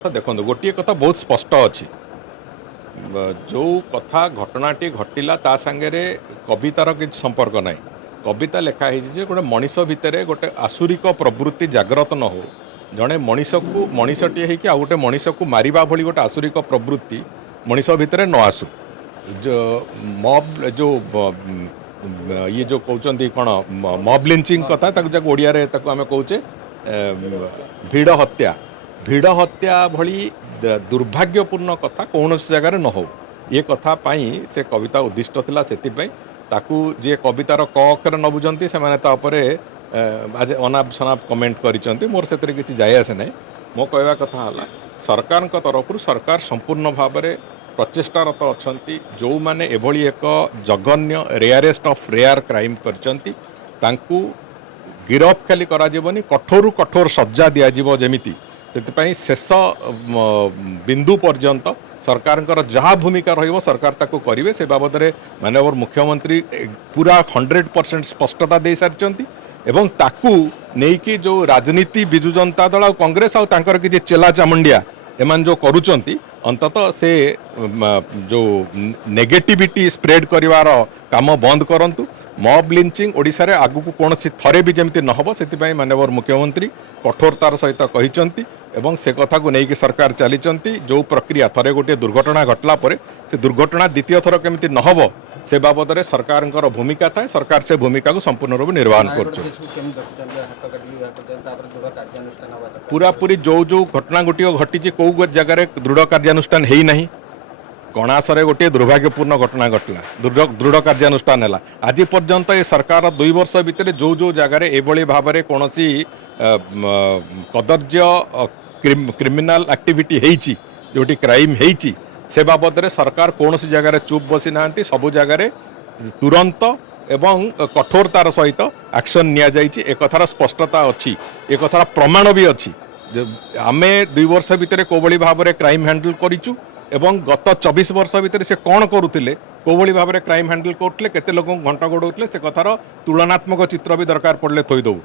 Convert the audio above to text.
देखो गोटे कथा बहुत स्पष्ट अच्छी जो कथा घटनाटी घटिला ता सांगे कवितार किसी संपर्क ना कविता लिखाई गोटे मनीष भितर गोटे आसुरिक प्रवृत्ति जाग्रत न हो जड़े मनीष को मनीषटे हो गोटे मनीष को मारिबा भली गोटे आसुरिक प्रवृत्ति मनीष भितर न आसू जो मॉब जो ये जो कहते कौन मॉब लिंचिंग कथा ओडिया आम कहे भिड़ हत्या भली दुर्भाग्यपूर्ण कथा कौन जगार न हो ये कथा पाई से कविता उद्दिष्ट थिला सेतिपई ताकू जे कवितार क अक्षर न बुझंती से माने ता उपरे आज अनाप शनाप कमेंट करिसंती मोर सेतरे किछि जाय आसे नै मो कहवा कथा हला सरकार तरफ सरकार संपूर्ण भाव में प्रचेष्टारत अछंती जो माने एभली एक जघन्य रेयरेस्ट ऑफ रेयर क्राइम करचंती तांकू गिरफ खाली करा जीवनी कठोर कठोर सज्जा दिया जीवो जेमिति से शेष बिंदु पर्यंत सरकार जहाँ भूमिका रहिबो सरकार ताको करिवे से बाबद में माननीय मुख्यमंत्री पूरा 100% स्पष्टता दे सारिचंती एवं ताकू नेकी जो राजनीति बिजु जनता दल और कांग्रेस और तांकर किछि चेला चामुंडिया एमान जो करूचंती अंततः से जो नेगेटिविटी स्प्रेड करिवार काम बंद करंतु मॉब लिंचिंग ओडिशा रे आगु को कौन थरे भी जमती न हो से माननीय मुख्यमंत्री कठोरतार सहित कहिचंती एवं से कथा को लेकिन सरकार चलीचंती जो प्रक्रिया थरे गोटे दुर्घटना घटला परे से दुर्घटना द्वितीय थर केमिति न हो से बाबद में सरकार भूमिका थाए सरकार से भूमिका को संपूर्ण रूप निर्वहन कर पूरा पूरी जो जो घटना गोटे घटी कौ जगार दृढ़ कार्यानुष्ठान है नहीं कणासरे गोटे दुर्भाग्यपूर्ण घटना घटला दृढ़ कार्यानुष्ठान है आज पर्यंत ये सरकार 2 वर्ष भितर जो जो जगार एभली भाव में कौन कदर्य क्रिमिनाल एक्टिविटी होती जोटी क्राइम होती से बाबद में सरकार कौन सी जगार चुप बसी ना सबु जगार तुरंत एवं कठोरतार सहित एक्शन निया जाइछि एक कथार स्पष्टता अच्छी एक कथार प्रमाण भी अच्छी आमे 2 वर्ष भितर कोभली भाव में क्राइम हैंडल करिचु एवं गत 24 वर्ष भितर से कौन करुले कोभली भाव में क्राइम हैंडल करते केते लोक घंटा गोड़े से कथार तुलनात्मक चित्र भी दरकार पड़े थोईदेव